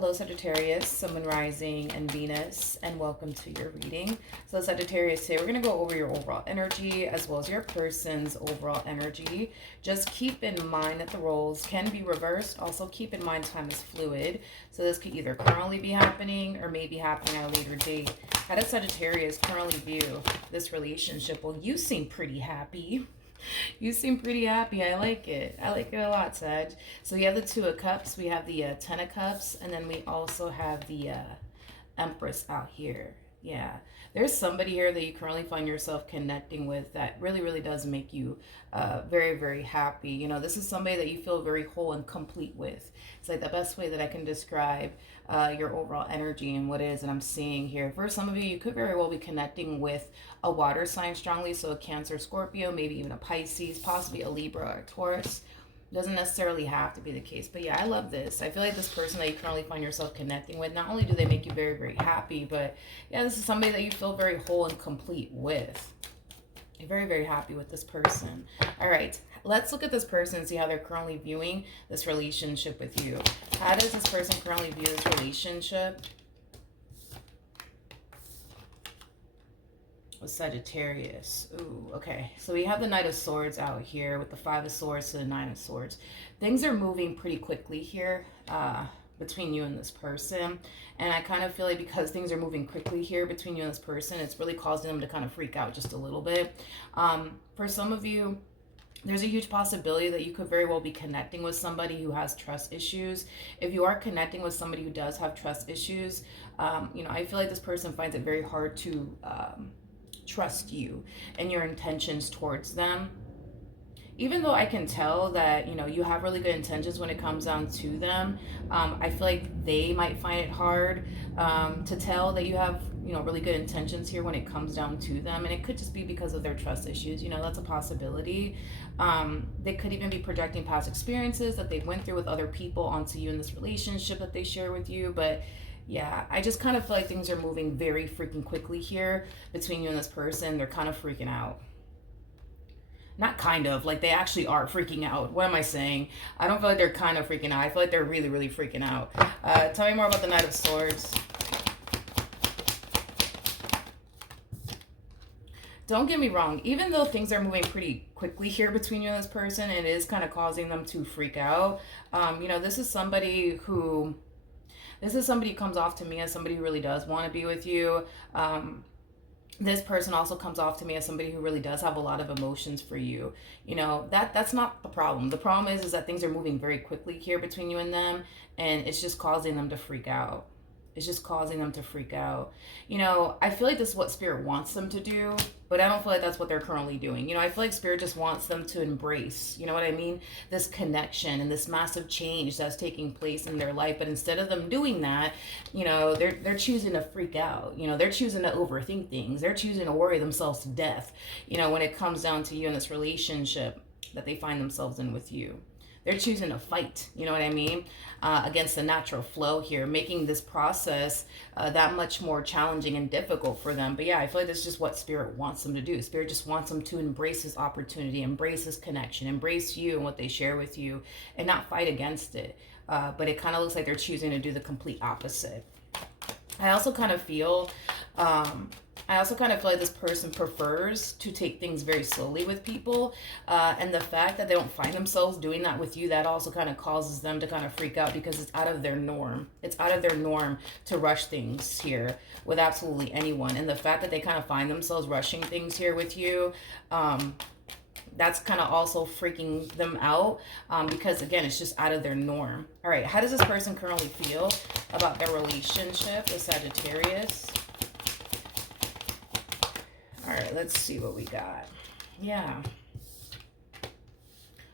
Hello, Sagittarius, Sun, Moon, Rising, and Venus, and welcome to your reading. So, Sagittarius, today we're going to go over your overall energy as well as your person's overall energy. Just keep in mind that the roles can be reversed. Also, keep in mind time is fluid. So, this could either currently be happening or maybe happening at a later date. How does Sagittarius currently view this relationship? Well, you seem pretty happy. You seem pretty happy. I like it. I like it a lot, Sag. So we have the Two of Cups. We have the Ten of Cups. And then we also have the Empress out here. Yeah. There's somebody here that you currently find yourself connecting with that really, really does make you very, very happy. You know, this is somebody that you feel very whole and complete with. It's like the best way that I can describe your overall energy and what it is that I'm seeing here. For some of you, you could very well be connecting with a water sign strongly. So a Cancer, Scorpio, maybe even a Pisces, possibly a Libra or a Taurus. Doesn't necessarily have to be the case. But yeah, I love this. I feel like this person that you currently find yourself connecting with, not only do they make you very, very happy, but yeah, this is somebody that you feel very whole and complete with. You're very, very happy with this person. All right, let's look at this person and see how they're currently viewing this relationship with you. How does this person currently view this relationship with Sagittarius? Ooh, okay. So we have the Knight of Swords out here with the Five of Swords to the Nine of Swords. Things are moving pretty quickly here between you and this person. And I kind of feel like because things are moving quickly here between you and this person, it's really causing them to kind of freak out just a little bit. For some of you, there's a huge possibility that you could very well be connecting with somebody who has trust issues. If you are connecting with somebody who does have trust issues, you know, I feel like this person finds it very hard to trust you and your intentions towards them. Even though I can tell that, you know, you have really good intentions when it comes down to them, I feel like they might find it hard to tell that you have, you know, really good intentions here when it comes down to them. And it could just be because of their trust issues. You know, that's a possibility. They could even be projecting past experiences that they went through with other people onto you in this relationship that they share with you. But yeah, I just kind of feel like things are moving very freaking quickly here between you and this person. They're kind of freaking out. Not kind of, like they actually are freaking out. What am I saying? I don't feel like they're kind of freaking out. I feel like they're really, really freaking out. Tell me more about the Knight of Swords. Don't get me wrong. Even though things are moving pretty quickly here between you and this person, it is kind of causing them to freak out. You know, this is somebody who comes off to me as somebody who really does want to be with you. This person also comes off to me as somebody who really does have a lot of emotions for you. You know, that's not the problem. The problem is that things are moving very quickly here between you and them, and it's just causing them to freak out. It's just causing them to freak out. You know, I feel like this is what Spirit wants them to do, but I don't feel like that's what they're currently doing. You know, I feel like Spirit just wants them to embrace, you know what I mean? This connection and this massive change that's taking place in their life. But instead of them doing that, you know, they're choosing to freak out. You know, they're choosing to overthink things. They're choosing to worry themselves to death, you know, when it comes down to you in this relationship that they find themselves in with you. They're choosing to fight, you know what I mean, against the natural flow here, making this process that much more challenging and difficult for them. But yeah, I feel like this is just what Spirit wants them to do. Spirit just wants them to embrace this opportunity, embrace this connection, embrace you and what they share with you, and not fight against it. But it kind of looks like they're choosing to do the complete opposite. I also kind of feel like this person prefers to take things very slowly with people. And the fact that they don't find themselves doing that with you, that also kind of causes them to kind of freak out because it's out of their norm. It's out of their norm to rush things here with absolutely anyone. And the fact that they kind of find themselves rushing things here with you, that's kind of also freaking them out because, again, it's just out of their norm. All right, how does this person currently feel about their relationship with Sagittarius? All right, let's see what we got. Yeah.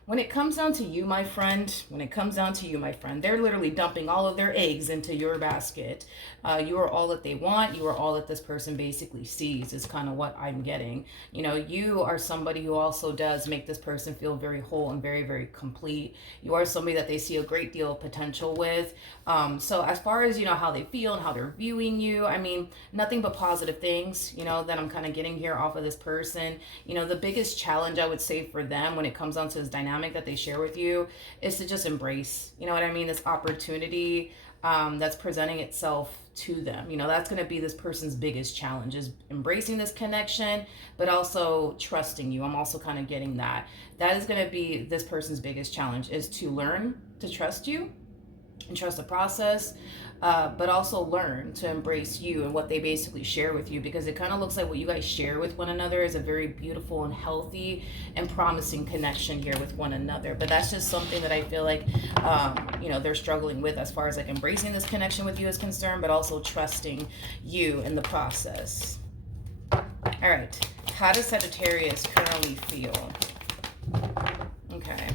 When it comes down to you, my friend, they're literally dumping all of their eggs into your basket. You are all that they want. You are all that this person basically sees is kind of what I'm getting. You know, you are somebody who also does make this person feel very whole and very, very complete. You are somebody that they see a great deal of potential with. So as far as, you know, how they feel and how they're viewing you, I mean, nothing but positive things, you know, that I'm kind of getting here off of this person. You know, the biggest challenge I would say for them when it comes down to this dynamic dynamic that they share with you is to just embrace, you know what I mean, this opportunity that's presenting itself to them. You know, that's going to be this person's biggest challenge, is embracing this connection, but also trusting you. I'm also kind of getting that. That is going to be this person's biggest challenge, is to learn to trust you and trust the process, but also learn to embrace you and what they basically share with you, because it kind of looks like what you guys share with one another is a very beautiful and healthy and promising connection here with one another. But that's just something that I feel like, you know, they're struggling with, as far as like embracing this connection with you is concerned, but also trusting you in the process. All right, how does Sagittarius currently feel? Okay.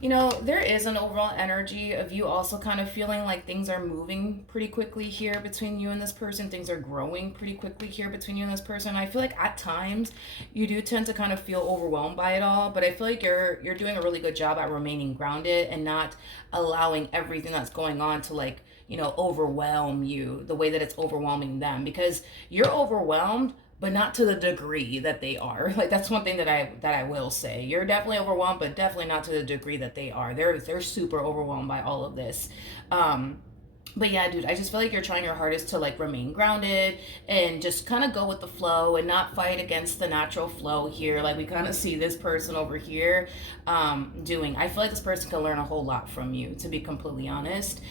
You know, there is an overall energy of you also kind of feeling like things are moving pretty quickly here between you and this person. Things are growing pretty quickly here between you and this person. I feel like at times you do tend to kind of feel overwhelmed by it all, but I feel like you're doing a really good job at remaining grounded and not allowing everything that's going on to, like, you know, overwhelm you the way that it's overwhelming them, because you're overwhelmed, but not to the degree that they are. Like, that's one thing that I will say. You're definitely overwhelmed, but definitely not to the degree that they are. They're super overwhelmed by all of this. But yeah, dude, I just feel like you're trying your hardest to like remain grounded and just kind of go with the flow and not fight against the natural flow here. Like, we kind of see this person over here doing. I feel like this person can learn a whole lot from you, to be completely honest.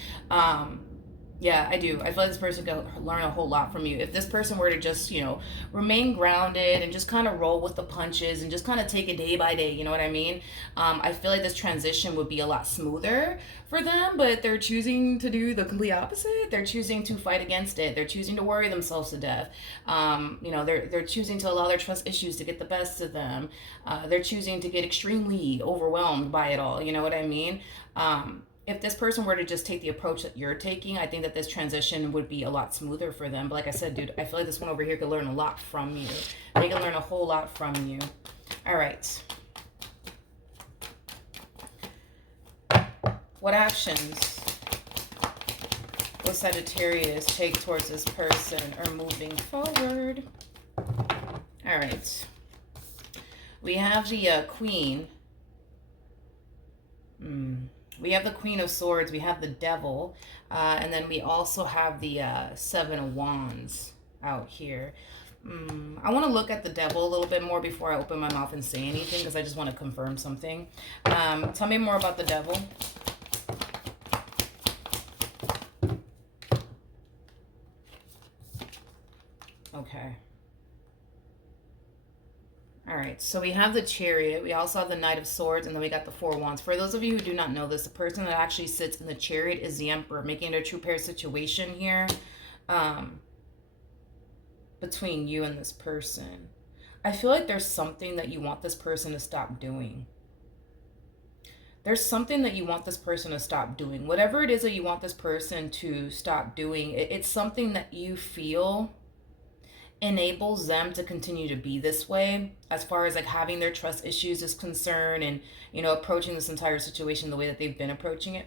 Yeah, I do. I feel like this person can learn a whole lot from you. If this person were to just, you know, remain grounded and just kind of roll with the punches and just kind of take it day by day, you know what I mean? I feel like this transition would be a lot smoother for them, but they're choosing to do the complete opposite. They're choosing to fight against it. They're choosing to worry themselves to death. You know, they're choosing to allow their trust issues to get the best of them. They're choosing to get extremely overwhelmed by it all, you know what I mean? If this person were to just take the approach that you're taking, I think that this transition would be a lot smoother for them. But like I said, dude, I feel like this one over here could learn a lot from you. They can learn a whole lot from you. All right. What actions will Sagittarius take towards this person or moving forward? All right. We have the Queen. We have the Queen of Swords, we have the Devil, and then we also have the Seven of Wands out here. I want to look at the Devil a little bit more before I open my mouth and say anything, because I just want to confirm something. Tell me more about the Devil. Okay. All right, so we have the Chariot. We also have the Knight of Swords, and then we got the Four of Wands. For those of you who do not know this, the person that actually sits in the Chariot is the Emperor, making it a true pair situation here between you and this person. I feel like there's something that you want this person to stop doing. There's something that you want this person to stop doing. Whatever it is that you want this person to stop doing, it's something that you feel enables them to continue to be this way, as far as like having their trust issues is concerned, and, you know, approaching this entire situation the way that they've been approaching it.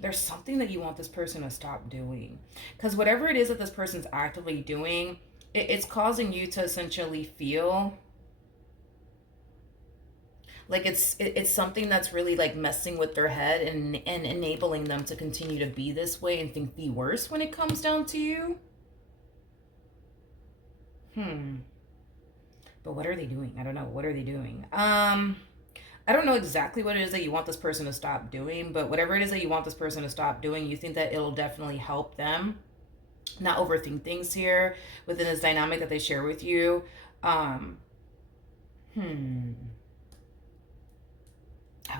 There's something that you want this person to stop doing, because whatever it is that this person's actively doing, it's causing you to essentially feel like it's something that's really like messing with their head and enabling them to continue to be this way and think the worst when it comes down to you. But what are they doing? I don't know. What are they doing? I don't know exactly what it is that you want this person to stop doing, but whatever it is that you want this person to stop doing, you think that it'll definitely help them not overthink things here within this dynamic that they share with you. I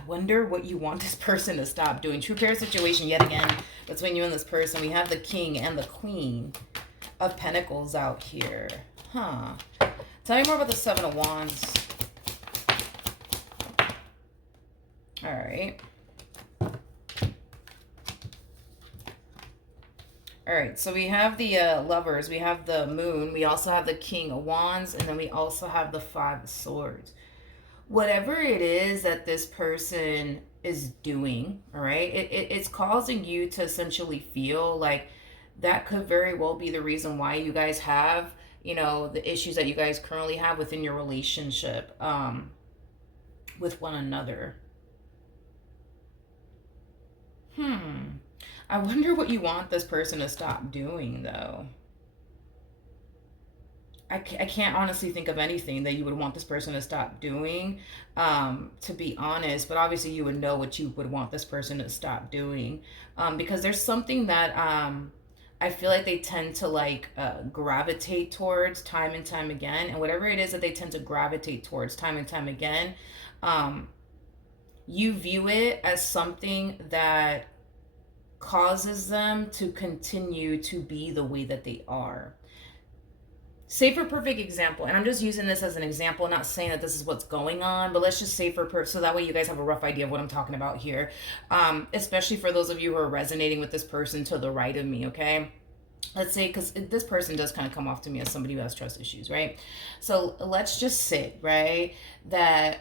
wonder what you want this person to stop doing. True pair situation yet again between you and this person. We have the King and the Queen of Pentacles out here. Tell me more about the Seven of Wands. All right. All right, so we have the Lovers, we have the Moon, we also have the King of Wands, and then we also have the Five of Swords. Whatever it is that this person is doing, all right, it's causing you to essentially feel like that could very well be the reason why you guys have, the issues that you guys currently have within your relationship with one another. I wonder what you want this person to stop doing, though. I can't honestly think of anything that you would want this person to stop doing, to be honest. But obviously, you would know what you would want this person to stop doing, because there's something that I feel like they tend to like gravitate towards time and time again. And whatever it is that they tend to gravitate towards time and time again, um, you view it as something that causes them to continue to be the way that they are. Say for perfect example, and I'm just using this as an example, not saying that this is what's going on, but let's just say so that way you guys have a rough idea of what I'm talking about here. Especially for those of you who are resonating with this person to the right of me, okay? Let's say, because this person does kind of come off to me as somebody who has trust issues, right? So let's just say, right, that,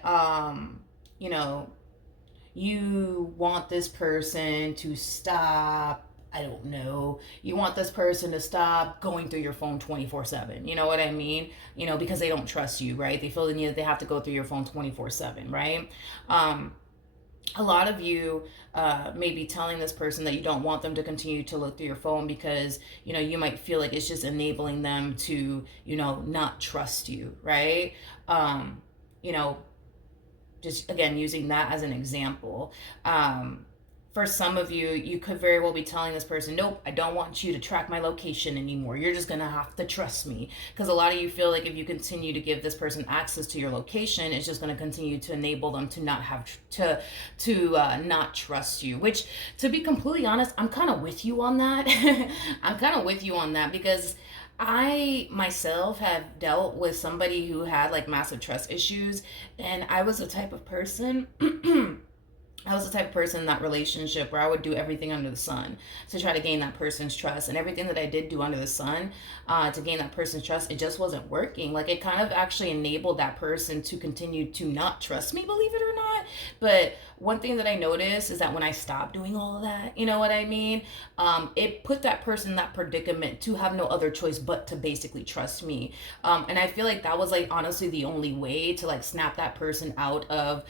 you want this person to stop, I don't know, you want this person to stop going through your phone 24/7. You know what I mean? Because they don't trust you, right? They feel the need that they have to go through your phone 24/7, right? A lot of you may be telling this person that you don't want them to continue to look through your phone because, you might feel like it's just enabling them to, not trust you, right? You know, just again using that as an example. For some of you, you could very well be telling this person, nope, I don't want you to track my location anymore. You're just going to have to trust me. Because a lot of you feel like if you continue to give this person access to your location, it's just going to continue to enable them to not have not trust you. Which, to be completely honest, I'm kind of with you on that. I'm kind of with you on that because I myself have dealt with somebody who had like massive trust issues, and I was the type of person in that relationship where I would do everything under the sun to try to gain that person's trust. And everything that I did do under the sun to gain that person's trust, it just wasn't working. Like, it kind of actually enabled that person to continue to not trust me, believe it or not. But one thing that I noticed is that when I stopped doing all of that, you know what I mean? It put that person in that predicament to have no other choice but to basically trust me. And I feel like that was like honestly the only way to like snap that person out of,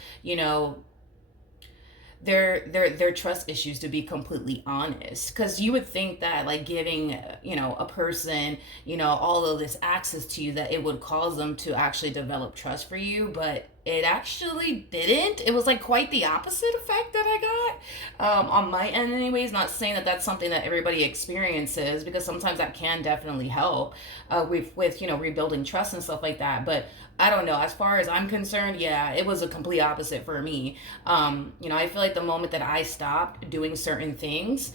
their trust issues, to be completely honest. Because you would think that like giving a person all of this access to you, that it would cause them to actually develop trust for you, but it actually didn't. It was like quite the opposite effect that I got on my end anyways. Not saying that that's something that everybody experiences, because sometimes that can definitely help with rebuilding trust and stuff like that. But I don't know, as far as I'm concerned, yeah, it was a complete opposite for me. I feel like the moment that I stopped doing certain things,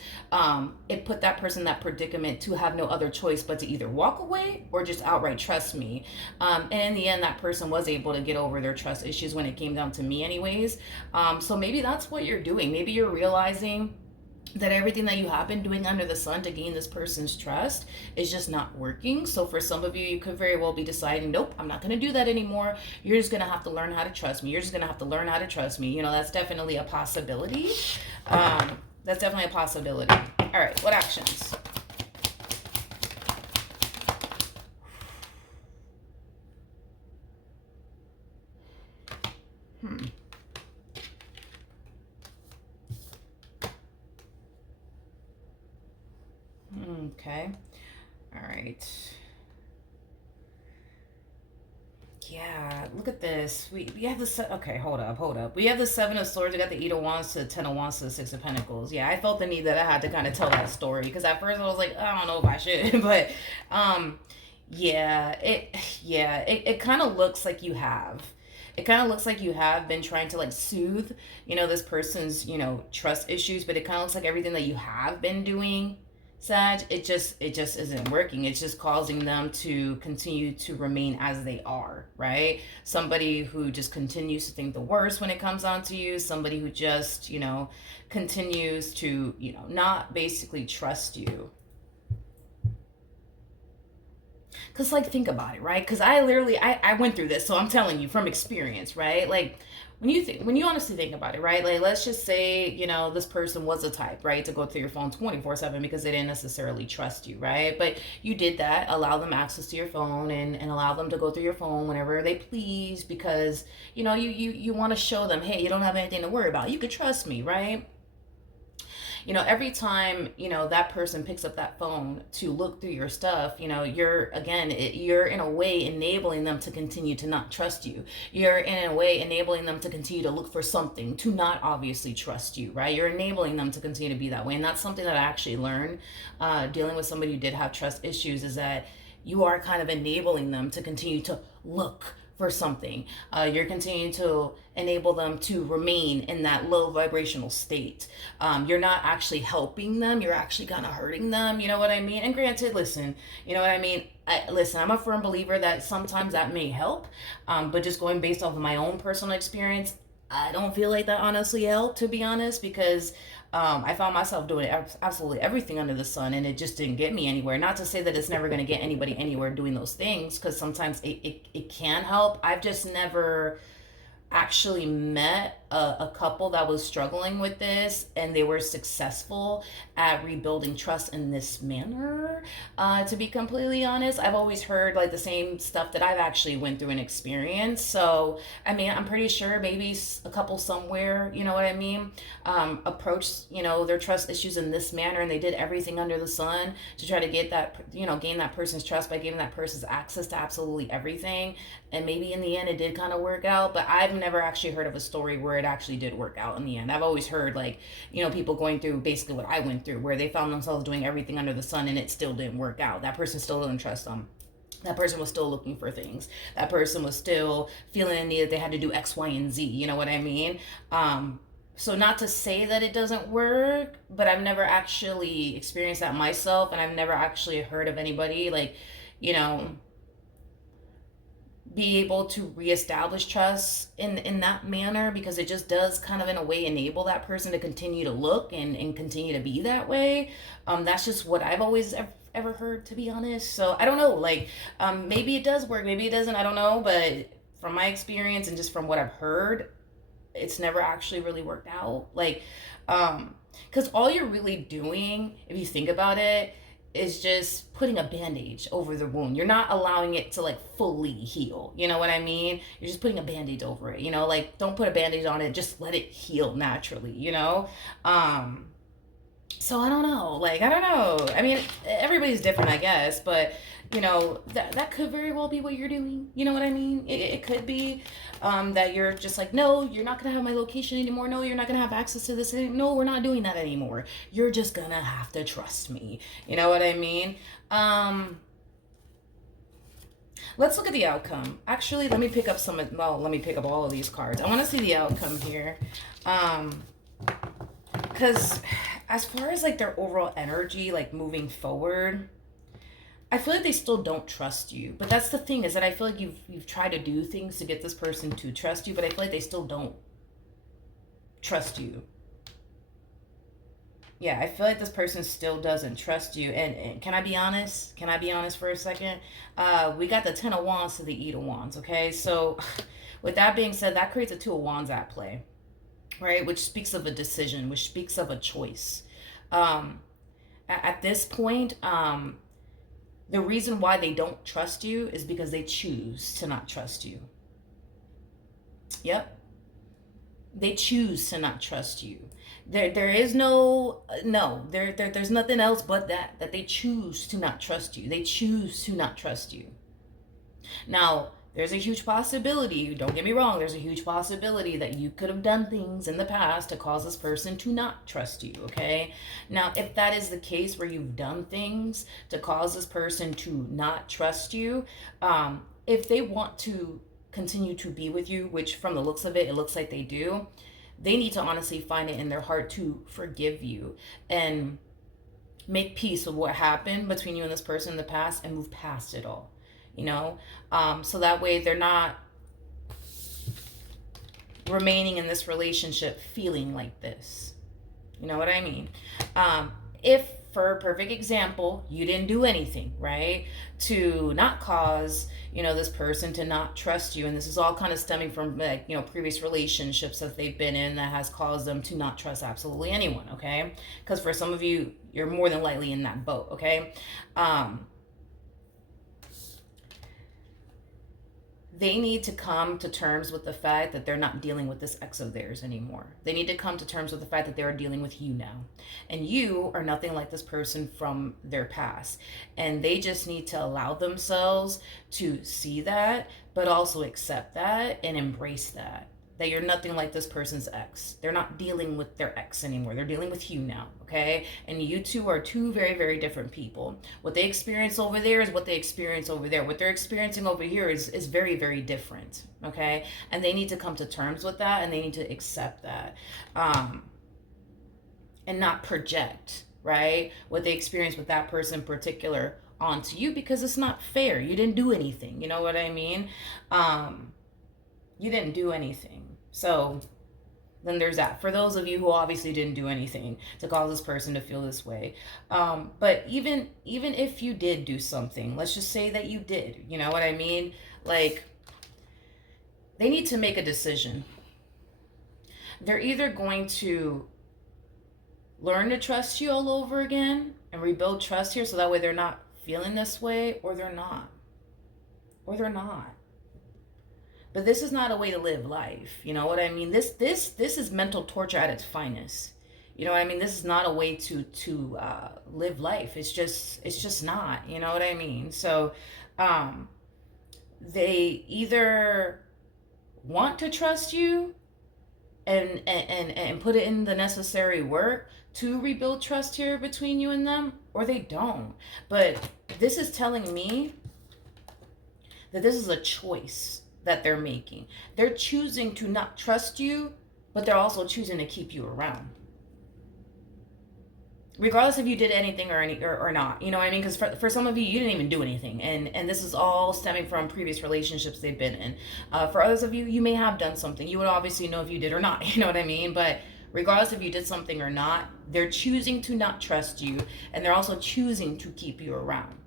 it put that person in that predicament to have no other choice but to either walk away or just outright trust me. And in the end, that person was able to get over their trust issues when it came down to me anyways. So maybe that's what you're doing. Maybe you're realizing that everything that you have been doing under the sun to gain this person's trust is just not working. So for some of you, you could very well be deciding, nope, I'm not going to do that anymore. You're just going to have to learn how to trust me. You're just going to have to learn how to trust me. That's definitely a possibility. That's definitely a possibility. All right, what actions? Okay. All right. Yeah, look at this. We have the okay, hold up. We have the Seven of Swords. We got the Eight of Wands to the Ten of Wands to the Six of Pentacles. Yeah, I felt the need that I had to kind of tell that story, because at first I was like, I don't know if I should, but it kind of looks like you have. It kind of looks like you have been trying to like soothe, this person's, trust issues, but it kind of looks like everything that you have been doing, Sag, it just isn't working. It's just causing them to continue to remain as they are, right? Somebody who just continues to think the worst when it comes on to you, somebody who just, continues to, not basically trust you. Because, like, think about it, right? Because I went through this, so I'm telling you from experience, right? Like, when you honestly think about it, right? Like, let's just say, this person was a type, right, to go through your phone 24/7 because they didn't necessarily trust you, right? But you did that, allow them access to your phone, and allow them to go through your phone whenever they please, because you want to show them, hey, you don't have anything to worry about. You could trust me, right? Every time, that person picks up that phone to look through your stuff, you're in a way enabling them to continue to not trust you. You're in a way enabling them to continue to look for something to not obviously trust you, right? You're enabling them to continue to be that way. And that's something that I actually learned dealing with somebody who did have trust issues, is that you are kind of enabling them to continue to look for something. You're continuing to enable them to remain in that low vibrational state. You're not actually helping them. You're actually kind of hurting them. You know what I mean? And granted, listen, you know what I mean? Listen, I'm a firm believer that sometimes that may help. But just going based off of my own personal experience, I don't feel like that honestly helped, to be honest, because I found myself doing absolutely everything under the sun, and it just didn't get me anywhere. Not to say that it's never going to get anybody anywhere doing those things, because sometimes it can help. I've just never actually met a couple that was struggling with this, and they were successful at rebuilding trust in this manner. To be completely honest, I've always heard like the same stuff that I've actually went through and experienced. So I mean, I'm pretty sure maybe a couple somewhere, you know what I mean, approached their trust issues in this manner, and they did everything under the sun to try to get that, gain that person's trust by giving that person's access to absolutely everything. And maybe in the end it did kind of work out, but I've never actually heard of a story where it actually did work out in the end. I've always heard like, people going through basically what I went through, where they found themselves doing everything under the sun and it still didn't work out. That person still didn't trust them. That person was still looking for things. That person was still feeling the need that they had to do X, Y, and Z. You know what I mean? So not to say that it doesn't work, but I've never actually experienced that myself, and I've never actually heard of anybody like, be able to reestablish trust in that manner, because it just does kind of in a way enable that person to continue to look and continue to be that way. That's just what I've always ever heard, to be honest. So I don't know, like, maybe it does work, maybe it doesn't, I don't know, but from my experience and just from what I've heard, it's never actually really worked out. Like, because all you're really doing, if you think about it, is just putting a bandage over the wound. You're not allowing it to like fully heal. You know what I mean? You're just putting a bandage over it. Like, don't put a bandage on it. Just let it heal naturally. So I don't know. Like, I don't know. I mean, everybody's different, I guess, but that could very well be what you're doing. You know what I mean? It could be that you're just like, no, you're not gonna have my location anymore. No, you're not gonna have access to this. No, we're not doing that anymore. You're just gonna have to trust me. You know what I mean? Let's look at the outcome. Actually, let me pick up let me pick up all of these cards. I want to see the outcome here. Because as far as like their overall energy, like moving forward, I feel like they still don't trust you. But that's the thing, is that I feel like you've tried to do things to get this person to trust you, but I feel like they still don't trust you. Yeah, I feel like this person still doesn't trust you. And can I be honest? Can I be honest for a second? We got the 10 of Wands to the 8 of Wands, okay? So with that being said, that creates a 2 of Wands at play, right? Which speaks of a decision, which speaks of a choice. At this point, the reason why they don't trust you is because they choose to not trust you. Yep. They choose to not trust you. There is there's nothing else but that they choose to not trust you. They choose to not trust you. Now, there's a huge possibility, don't get me wrong, there's a huge possibility that you could have done things in the past to cause this person to not trust you, okay? Now, if that is the case, where you've done things to cause this person to not trust you, if they want to continue to be with you, which from the looks of it looks like they do, they need to honestly find it in their heart to forgive you and make peace with what happened between you and this person in the past and move past it all. So that way they're not remaining in this relationship feeling like this. You know what I mean? If for a perfect example, you didn't do anything, right, to not cause, this person to not trust you. And this is all kind of stemming from, like, previous relationships that they've been in that has caused them to not trust absolutely anyone, okay? Because for some of you, you're more than likely in that boat, okay? They need to come to terms with the fact that they're not dealing with this ex of theirs anymore. They need to come to terms with the fact that they are dealing with you now. And you are nothing like this person from their past. And they just need to allow themselves to see that, but also accept that and embrace that. That you're nothing like this person's ex. They're not dealing with their ex anymore. They're dealing with you now, okay? And you two are two very, very different people. What they experience over there is what they experience over there. What they're experiencing over here is very, very different, okay? And they need to come to terms with that, and they need to accept that. And not project, right, what they experience with that person in particular onto you, because it's not fair. You didn't do anything. You know what I mean? You didn't do anything. So then there's that. For those of you who obviously didn't do anything to cause this person to feel this way. But even if you did do something, let's just say that you did, you know what I mean? Like, they need to make a decision. They're either going to learn to trust you all over again and rebuild trust here so that way they're not feeling this way, or they're not. Or they're not. But this is not a way to live life. You know what I mean? This is mental torture at its finest. You know what I mean? This is not a way to live life. It's just not. You know what I mean? So they either want to trust you and put it in the necessary work to rebuild trust here between you and them, or they don't. But this is telling me that this is a choice that they're making. They're choosing to not trust you, but they're also choosing to keep you around. Regardless if you did anything or not. You know what I mean? Because for some of you, you didn't even do anything. And this is all stemming from previous relationships they've been in. For others of you, you may have done something. You would obviously know if you did or not. You know what I mean? But regardless if you did something or not, they're choosing to not trust you. And they're also choosing to keep you around.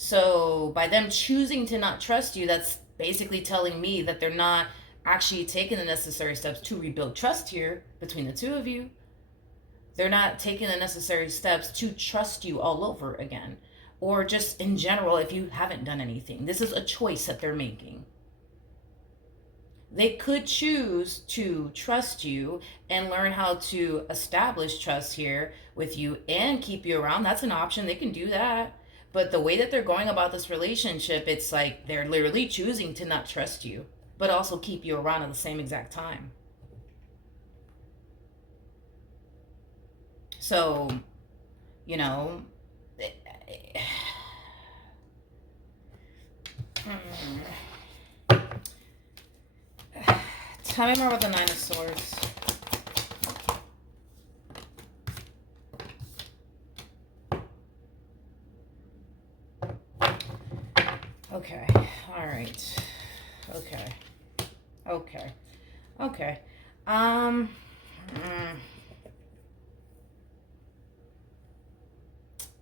So by them choosing to not trust you, that's basically telling me that they're not actually taking the necessary steps to rebuild trust here between the two of you. They're not taking the necessary steps to trust you all over again, or just in general if you haven't done anything. This is a choice that they're making. They could choose to trust you and learn how to establish trust here with you and keep you around. That's an option. They can do that. But the way that they're going about this relationship, it's like they're literally choosing to not trust you, but also keep you around at the same exact time. So, tell me more about the Nine of Swords. Okay. All right. Okay.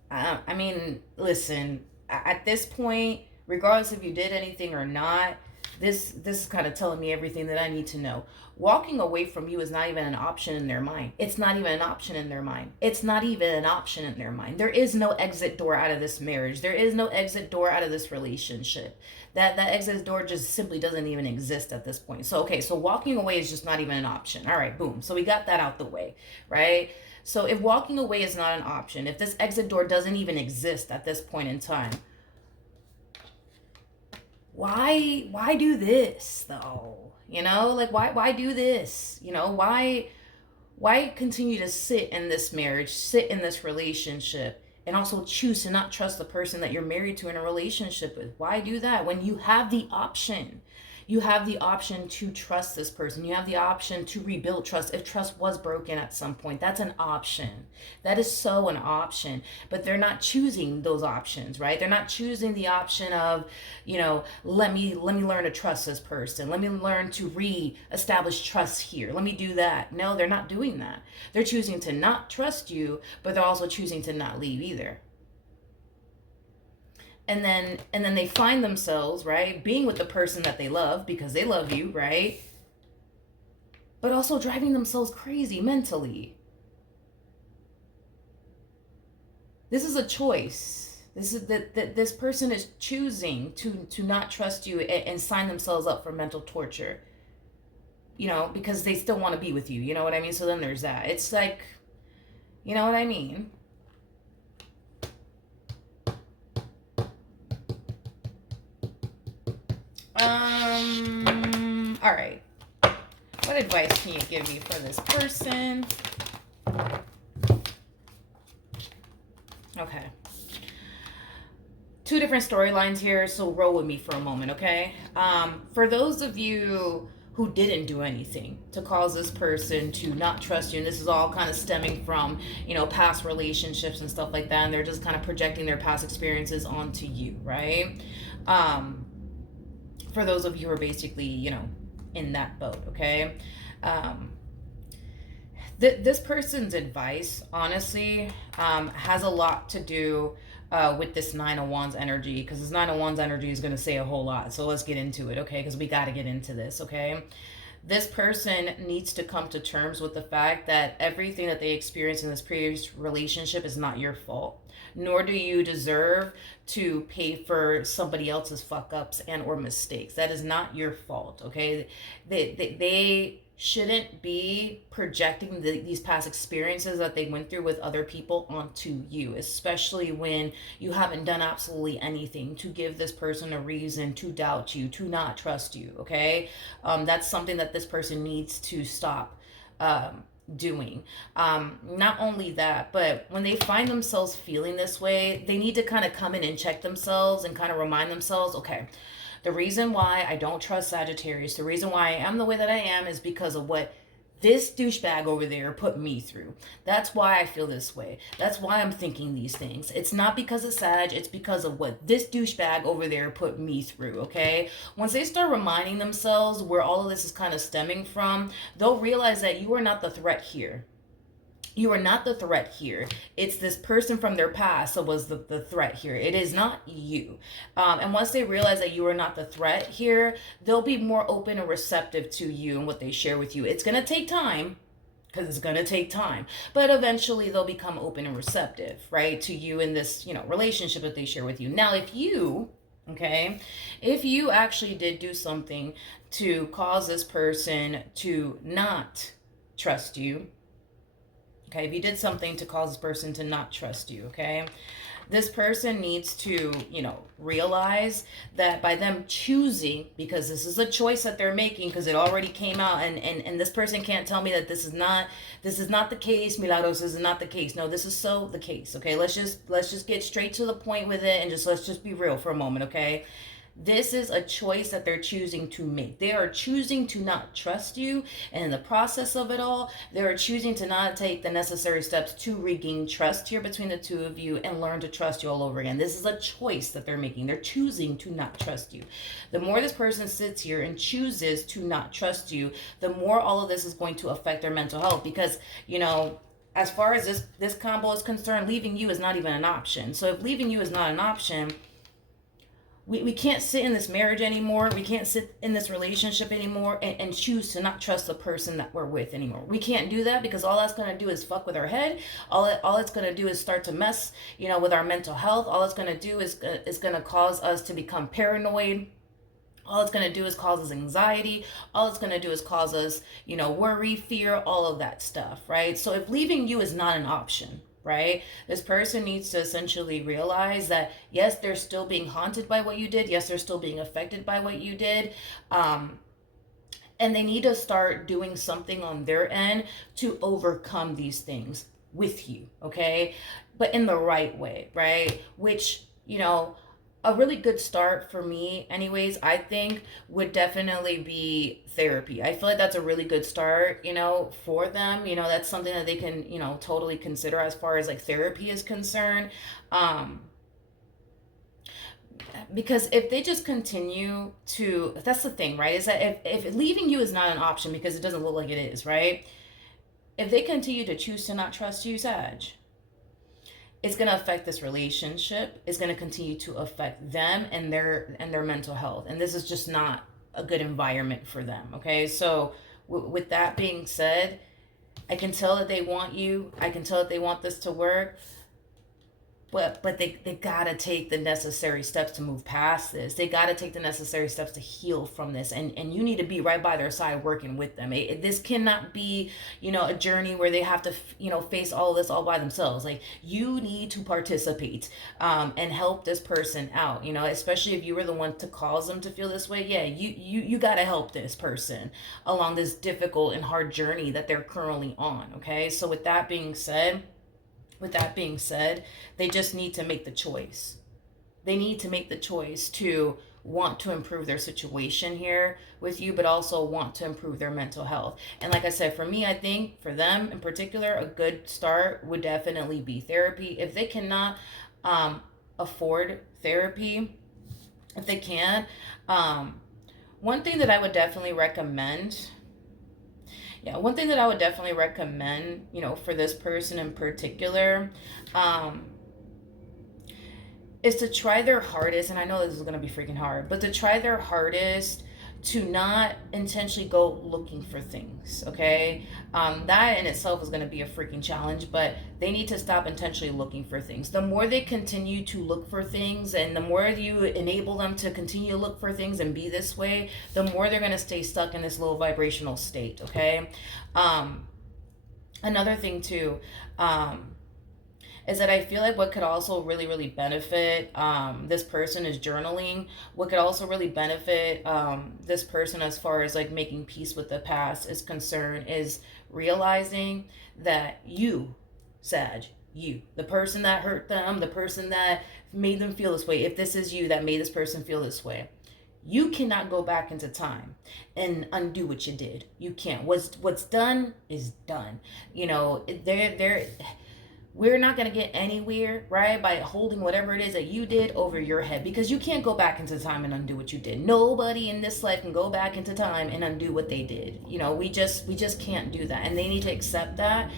I mean, listen, at this point, regardless if you did anything or not, this is kind of telling me everything that I need to know. Walking away from you is not even an option in their mind. It's not even an option in their mind. It's not even an option in their mind. There is no exit door out of this marriage. There is no exit door out of this relationship. That exit door just simply doesn't even exist at this point. So, okay, so walking away is just not even an option. All right, boom. So we got that out the way, right? So if walking away is not an option, if this exit door doesn't even exist at this point in time, why do this though? Like why do this? Why continue to sit in this marriage, sit in this relationship, and also choose to not trust the person that you're married to in a relationship with? Why do that when you have the option? You have the option to trust this person. You have the option to rebuild trust if trust was broken at some point. That's an option. That is so an option. But they're not choosing those options, right? They're not choosing the option of, let me learn to trust this person. Let me learn to re-establish trust here. Let me do that. No, they're not doing that. They're choosing to not trust you, but they're also choosing to not leave either. And then they find themselves, right, being with the person that they love because they love you, right, but also driving themselves crazy mentally. This is a choice. This person is choosing to not trust you and sign themselves up for mental torture, because they still want to be with you. You know what I mean? So then there's that. It's like, you know what I mean? All right. What advice can you give me for this person? Okay. Two different storylines here, so roll with me for a moment, okay? For those of you who didn't do anything to cause this person to not trust you, and this is all kind of stemming from, past relationships and stuff like that, and they're just kind of projecting their past experiences onto you, right? For those of you who are basically, in that boat, okay? This person's advice, honestly, has a lot to do with this Nine of Wands energy, because this Nine of Wands energy is going to say a whole lot. So let's get into it, okay? Because we got to get into this, okay? This person needs to come to terms with the fact that everything that they experienced in this previous relationship is not your fault. Nor do you deserve to pay for somebody else's fuck ups and or mistakes. That is not your fault, okay? They shouldn't be projecting these past experiences that they went through with other people onto you, especially when you haven't done absolutely anything to give this person a reason to doubt you, to not trust you, okay? That's something that this person needs to stop doing. Not only that, but when they find themselves feeling this way, they need to kind of come in and check themselves and kind of remind themselves, okay, the reason why I don't trust Sagittarius, the reason why I am the way that I am is because of what this douchebag over there put me through. That's why I feel this way. That's why I'm thinking these things. It's not because of Sag, it's because of what this douchebag over there put me through, okay? Once they start reminding themselves where all of this is kind of stemming from, they'll realize that you are not the threat here. You are not the threat here. It's this person from their past that was the threat here. It is not you. And once they realize that you are not the threat here, they'll be more open and receptive to you and what they share with you. It's going to take time, because it's going to take time. But eventually they'll become open and receptive, right, to you in this, relationship that they share with you. Now, if you actually did do something to cause this person to not trust you, okay, if you did something to cause this person to not trust you, okay, this person needs to, realize that by them choosing, because this is a choice that they're making, because it already came out, and this person can't tell me that this is not the case, Milagros, this is not the case. No, this is so the case, okay? Let's just get straight to the point with it, and let's just be real for a moment, okay? This is a choice that they're choosing to make. They are choosing to not trust you. And in the process of it all, they are choosing to not take the necessary steps to regain trust here between the two of you and learn to trust you all over again. This is a choice that they're making. They're choosing to not trust you. The more this person sits here and chooses to not trust you, the more all of this is going to affect their mental health. Because, as far as this combo is concerned, leaving you is not even an option. So if leaving you is not an option, we can't sit in this marriage anymore. We can't sit in this relationship anymore and choose to not trust the person that we're with anymore. We can't do that, because all that's going to do is fuck with our head. All it's going to do is start to mess, with our mental health. All it's going to do is going to cause us to become paranoid. All it's going to do is cause us anxiety. All it's going to do is cause us, worry, fear, all of that stuff, right? So if leaving you is not an option, right, this person needs to essentially realize that, yes, they're still being haunted by what you did. Yes, they're still being affected by what you did. And they need to start doing something on their end to overcome these things with you, okay? But in the right way, right? Which, a really good start for me, anyways, I think would definitely be therapy. I feel like that's a really good start, for them. That's something that they can, totally consider as far as like therapy is concerned. Um, because if they just continue to, that's the thing, right? Is that if leaving you is not an option because it doesn't look like it is, right? If they continue to choose to not trust you, Sag, it's going to affect this relationship. It's going to continue to affect them and their mental health, and this is just not a good environment for them. Okay, so with that being said, I can tell that they want you. I can tell that they want this to work, but they gotta take the necessary steps to move past this. They gotta take the necessary steps to heal from this, and you need to be right by their side working with them. This cannot be a journey where they have to face all of this all by themselves. Like, you need to participate, and help this person out, especially if you were the one to cause them to feel this way. Yeah, you gotta help this person along this difficult and hard journey that they're currently on. Okay, so with that being said, they just need to make the choice. They need to make the choice to want to improve their situation here with you, but also want to improve their mental health. And like I said, for me, I think for them in particular, a good start would definitely be therapy. If they cannot afford therapy, if they can, one thing that I would definitely recommend, one thing that I would definitely recommend, for this person in particular, is to try their hardest. And I know this is going to be freaking hard, but to try their hardest to not intentionally go looking for things. Okay, that in itself is going to be a freaking challenge, but they need to stop intentionally looking for things. The more they continue to look for things, and the more you enable them to continue to look for things and be this way, the more they're going to stay stuck in this low vibrational state. Okay, another thing too, is that I feel like what could also really, really benefit this person is journaling. What could also really benefit this person as far as like making peace with the past is concerned is realizing that you, Sag, you, the person that hurt them, the person that made them feel this way, if this is you that made this person feel this way, you cannot go back into time and undo what you did. You can't. What's done is done. We're not going to get anywhere, right, by holding whatever it is that you did over your head, because you can't go back into time and undo what you did. Nobody in this life can go back into time and undo what they did. We just can't do that, and they need to accept that.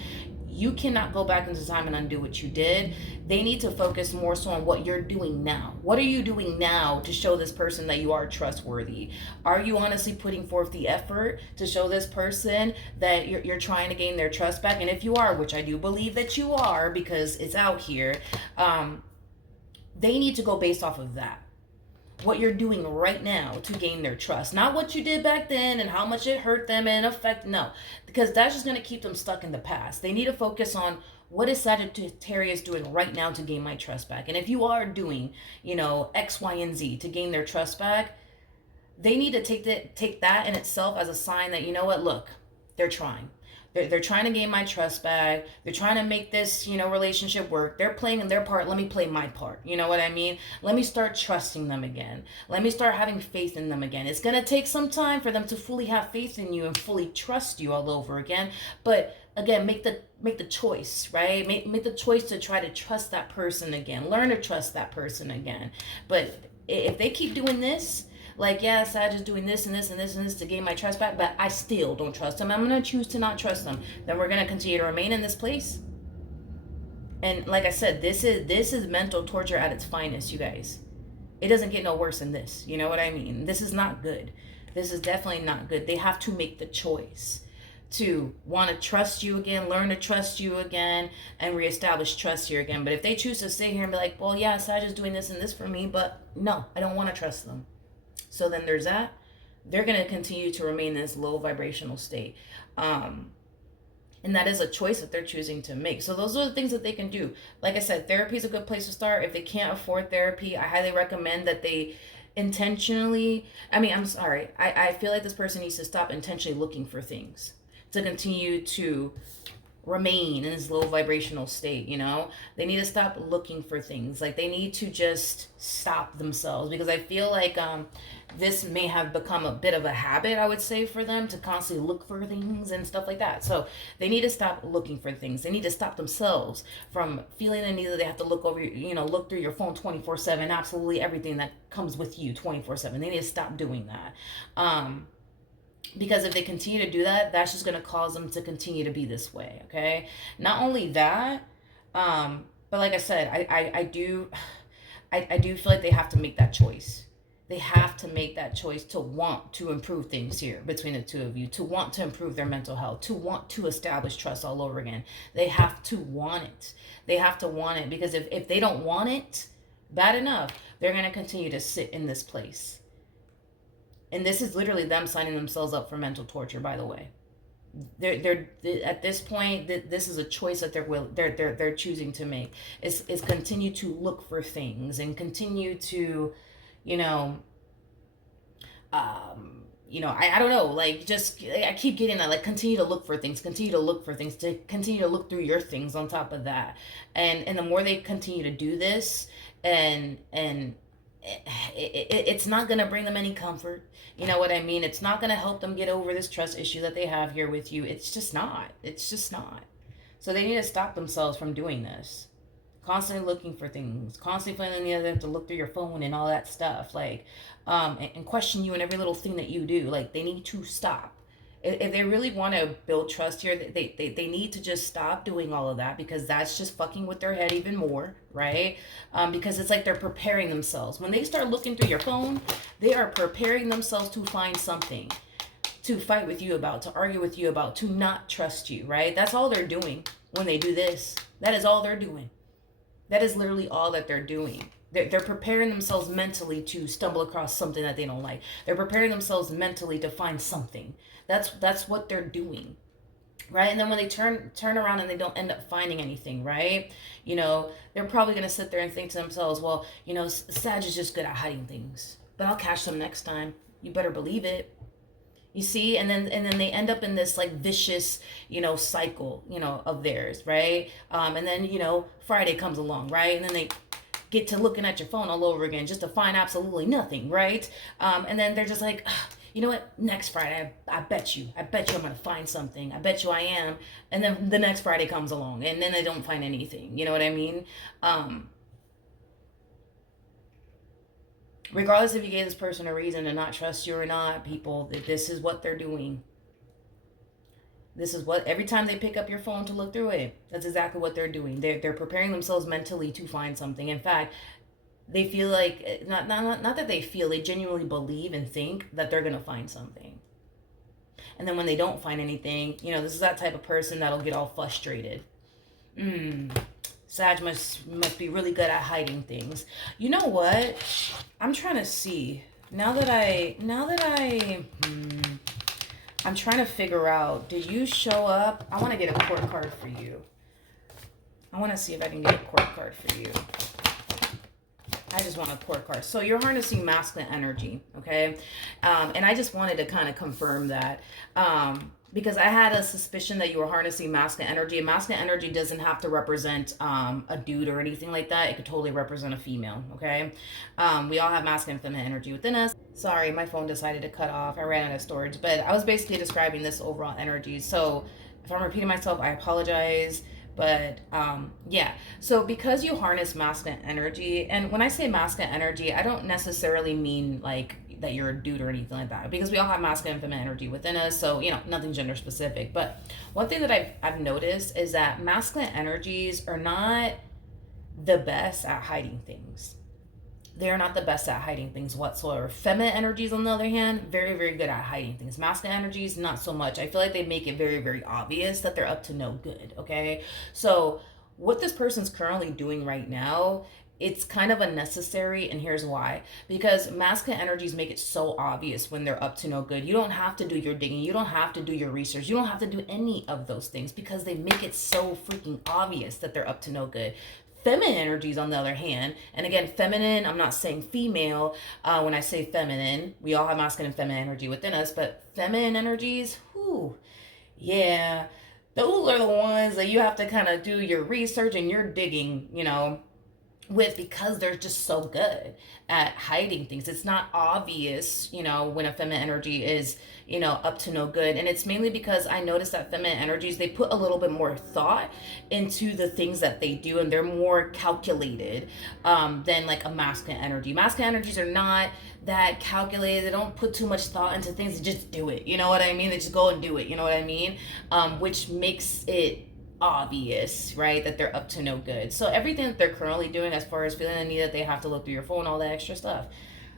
You cannot go back into time and undo what you did. They need to focus more so on what you're doing now. What are you doing now to show this person that you are trustworthy? Are you honestly putting forth the effort to show this person that you're trying to gain their trust back? And if you are, which I do believe that you are because it's out here, they need to go based off of that. What you're doing right now to gain their trust, not what you did back then and how much it hurt them and affect. No, because that's just going to keep them stuck in the past. They need to focus on what is Sagittarius doing right now to gain my trust back. And if you are doing, X, Y, and Z to gain their trust back, they need to take that in itself as a sign that, look, they're trying. They're trying to gain my trust back. They're trying to make this, relationship work. They're playing their part. Let me play my part. You know what I mean? Let me start trusting them again. Let me start having faith in them again. It's going to take some time for them to fully have faith in you and fully trust you all over again. But again, make the choice, right? Make the choice to try to trust that person again. Learn to trust that person again. But if they keep doing this, like, yeah, Sag is doing this and this and this and this to gain my trust back, but I still don't trust them, I'm going to choose to not trust them, then we're going to continue to remain in this place. And like I said, this is mental torture at its finest, you guys. It doesn't get no worse than this. You know what I mean? This is not good. This is definitely not good. They have to make the choice to want to trust you again, learn to trust you again, and reestablish trust here again. But if they choose to sit here and be like, well, yeah, Sag is doing this and this for me, but no, I don't want to trust them. So then there's that. They're going to continue to remain in this low vibrational state. And that is a choice that they're choosing to make. So those are the things that they can do. Like I said, therapy is a good place to start. If they can't afford therapy, I highly recommend that they intentionally, I feel like this person needs to stop intentionally looking for things to continue to remain in this low vibrational state, you know? They need to stop looking for things. Like, they need to just stop themselves, because I feel like this may have become a bit of a habit, I would say, for them to constantly look for things and stuff like that. So they need to stop looking for things. They need to stop themselves from feeling the need that they have to look over, you know, look through your phone 24/7, absolutely everything that comes with you 24/7. They need to stop doing that. Because if they continue to do that, that's just going to cause them to continue to be this way. Okay. Not only that, but like I said, I do feel like they have to make that choice. They have to make that choice to want to improve things here between the two of you, to want to improve their mental health, to want to establish trust all over again. They have to want it. They have to want it, because if they don't want it bad enough, they're going to continue to sit in this place. And this is literally them signing themselves up for mental torture, by the way. They're at this point, this is a choice that they're choosing to make. Is continue to look for things and continue to, you know, I don't know, like, just, I keep getting that, like, continue to look for things, continue to look for things, to continue to look through your things on top of that. And the more they continue to do this, and it's not going to bring them any comfort. You know what I mean? It's not going to help them get over this trust issue that they have here with you. It's just not. It's just not. So they need to stop themselves from doing this. Constantly looking for things. Constantly feeling the need to have to look through your phone and all that stuff. Like, and question you in every little thing that you do. Like, they need to stop. If they really want to build trust here, they need to just stop doing all of that, because that's just fucking with their head even more, right? Because it's like they're preparing themselves. When they start looking through your phone, they are preparing themselves to find something to fight with you about, to argue with you about, to not trust you, right? That's all they're doing when they do this. That is all they're doing. That is literally all that they're doing. They're preparing themselves mentally to stumble across something that they don't like. They're preparing themselves mentally to find something. That's what they're doing, right? And then when they turn around and they don't end up finding anything, right? You know, they're probably going to sit there and think to themselves, well, you know, Sag is just good at hiding things, but I'll catch them next time. You better believe it. You see? And then they end up in this, like, vicious, you know, cycle, you know, of theirs, right? And then, you know, Friday comes along, right? And then they get to looking at your phone all over again just to find absolutely nothing, right? And then they're just like, you know what, next Friday, I bet you I'm going to find something. I bet you I am. And then the next Friday comes along, and then they don't find anything. You know what I mean? Regardless if you gave this person a reason to not trust you or not, people, this is what they're doing. This is what, every time they pick up your phone to look through it, that's exactly what they're doing. They're preparing themselves mentally to find something. In fact, they feel like, not that they feel, they genuinely believe and think that they're going to find something. And then when they don't find anything, you know, this is that type of person that'll get all frustrated. Sag must be really good at hiding things. You know what? I'm trying to see. I'm trying to figure out, did you show up? I want to get a court card for you. I want to see if I can get a court card for you. I just want a court card. So you're harnessing masculine energy, okay? And I just wanted to kind of confirm that. Because I had a suspicion that you were harnessing masculine energy. And masculine energy doesn't have to represent a dude or anything like that. It could totally represent a female, okay? We all have masculine and feminine energy within us. Sorry, my phone decided to cut off. I ran out of storage. But I was basically describing this overall energy. So if I'm repeating myself, I apologize. But yeah, so because you harness masculine energy, and when I say masculine energy, I don't necessarily mean like that you're a dude or anything like that, because we all have masculine and feminine energy within us, so you know, nothing gender specific. But one thing that I've noticed is that masculine energies are not the best at hiding things. They're not the best at hiding things whatsoever. Feminine energies, on the other hand, very, very good at hiding things. Masculine energies, not so much. I feel like they make it very, very obvious that they're up to no good, okay? So what this person's currently doing right now, it's kind of unnecessary, and here's why. Because masculine energies make it so obvious when they're up to no good. You don't have to do your digging. You don't have to do your research. You don't have to do any of those things, because they make it so freaking obvious that they're up to no good. Feminine energies, on the other hand, and again, feminine, I'm not saying female. When I say feminine, we all have masculine and feminine energy within us, but feminine energies, whew, yeah, those are the ones that you have to kind of do your research and your digging, with, because they're just so good at hiding things. It's not obvious, when a feminine energy is, up to no good. And it's mainly because I noticed that feminine energies, they put a little bit more thought into the things that they do, and they're more calculated than like a masculine energy. Masculine energies are not that calculated. They don't put too much thought into things. They just do it. You know what I mean? They just go and do it. You know what I mean? Which makes it obvious, right, that they're up to no good. So everything that they're currently doing, as far as feeling the need that they have to look through your phone, all that extra stuff,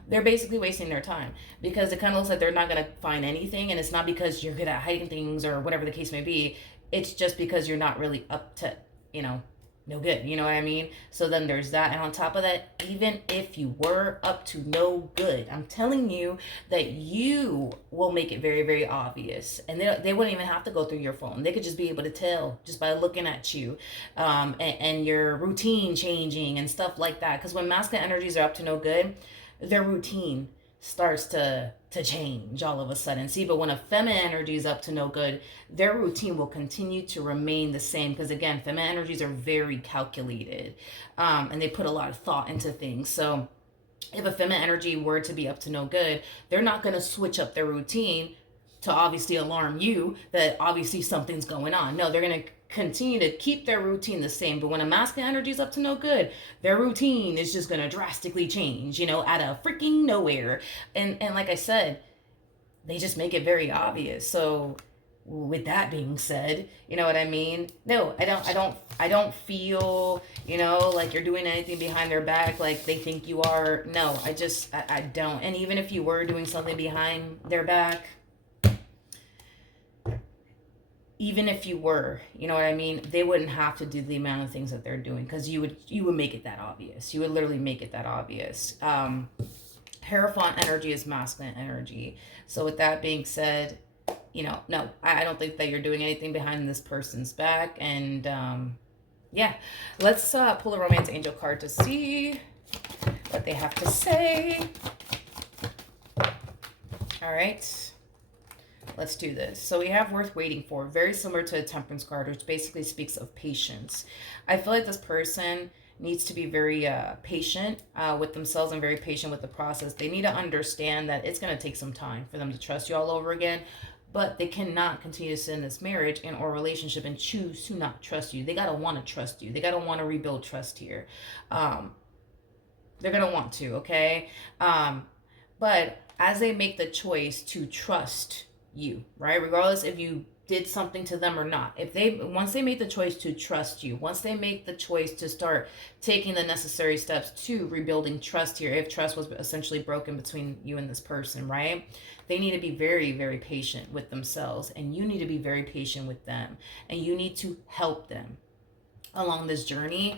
they're basically wasting their time, because it kind of looks like they're not going to find anything. And it's not because you're good at hiding things or whatever the case may be. It's just because you're not really up to, no good. You know what I mean? So then there's that. And on top of that, even if you were up to no good, I'm telling you that you will make it very, very obvious. And they wouldn't even have to go through your phone. They could just be able to tell just by looking at you, and your routine changing and stuff like that. Because when masculine energies are up to no good, their routine starts to change all of a sudden. See, but when a feminine energy is up to no good, their routine will continue to remain the same, because again, feminine energies are very calculated, and they put a lot of thought into things. So if a feminine energy were to be up to no good, they're not going to switch up their routine to obviously alarm you that obviously something's going on. No, they're going to continue to keep their routine the same. But when a masculine energy is up to no good, their routine is just going to drastically change, out of freaking nowhere. And like I said, they just make it very obvious. So with that being said, you know what I mean? No, I don't feel, like you're doing anything behind their back like they think you are. No, I don't. And even if you were doing something behind their back, even if you were, you know what I mean, they wouldn't have to do the amount of things that they're doing, because you would make it that obvious. You would literally make it that obvious. Hierophant energy is masculine energy. So with that being said, no, I don't think that you're doing anything behind this person's back. And yeah, let's pull a romance angel card to see what they have to say. All right. Let's do this. So we have worth waiting for, very similar to a temperance card, which basically speaks of patience. I feel like this person needs to be very patient with themselves and very patient with the process. They need to understand that it's going to take some time for them to trust you all over again, but they cannot continue to sit in this marriage and or relationship and choose to not trust you. They got to want to trust you. They got to want to rebuild trust here. They're going to want to, okay? But as they make the choice to trust you, right, regardless if you did something to them or not, once they make the choice to trust you, once they make the choice to start taking the necessary steps to rebuilding trust here, if trust was essentially broken between you and this person, right, they need to be very, very patient with themselves, and you need to be very patient with them, and you need to help them along this journey,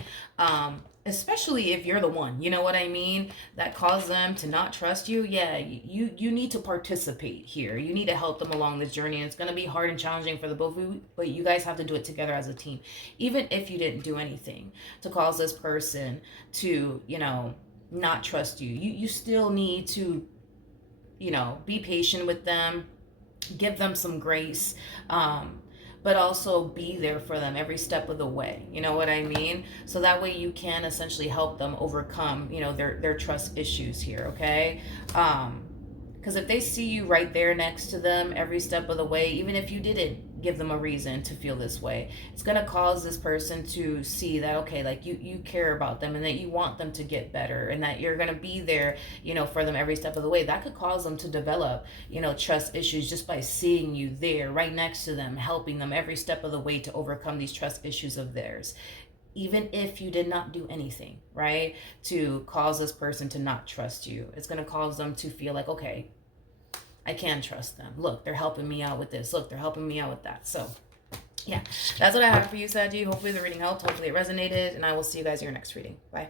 especially if you're the one, you know what I mean, that caused them to not trust you. Yeah, you need to participate here. You need to help them along this journey, and it's going to be hard and challenging for the both of you, but you guys have to do it together as a team. Even if you didn't do anything to cause this person to, not trust you, you still need to, be patient with them, give them some grace, but also be there for them every step of the way. You know what I mean? So that way you can essentially help them overcome, their trust issues here, okay? Because if they see you right there next to them every step of the way, even if you didn't give them a reason to feel this way, it's going to cause this person to see that, okay, like you care about them, and that you want them to get better, and that you're going to be there, for them every step of the way. That could cause them to develop, trust issues just by seeing you there right next to them, helping them every step of the way to overcome these trust issues of theirs. Even if you did not do anything, right, to cause this person to not trust you, it's going to cause them to feel like, okay, I can trust them. Look, they're helping me out with this. Look, they're helping me out with that. So, yeah, that's what I have for you, Saggy. Hopefully the reading helped. Hopefully it resonated. And I will see you guys in your next reading. Bye.